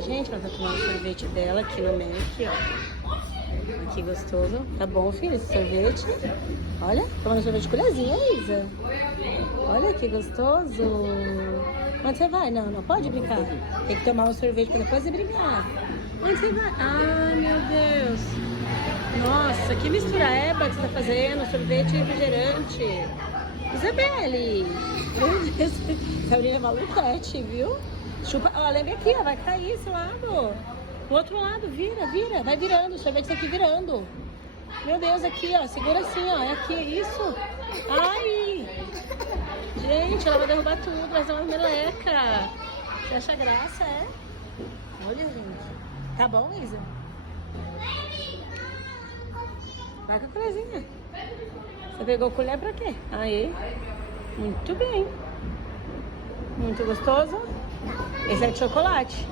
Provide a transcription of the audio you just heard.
Gente, ela tá tomando o sorvete dela aqui no meio, aqui, ó. Aqui, gostoso. Tá bom, filho, esse sorvete. Olha, tomando sorvete de colherzinha, Isa. Olha que gostoso. Onde você vai? Não, não pode brincar. Tem que tomar o sorvete pra depois ir brincar. Onde você vai? Ai, meu Deus. Nossa, que mistureba que você tá fazendo. Sorvete e refrigerante. Isabelle. Meu Deus. Sabrina é maluquete, viu? Chupa. Ó, lembra aqui, ó. Vai cair esse lado. O outro lado, vira, vira. Vai virando. O sorvete tá aqui virando. Meu Deus, aqui, ó. Segura assim, ó. É aqui, isso. Ai. Gente, ela vai derrubar tudo. Vai ser uma meleca. Você acha graça, é? Olha, gente. Tá bom, Isa? Vai com a colherzinha. Você pegou colher pra quê? Aí. Muito bem. Muito gostoso. Esse é de chocolate.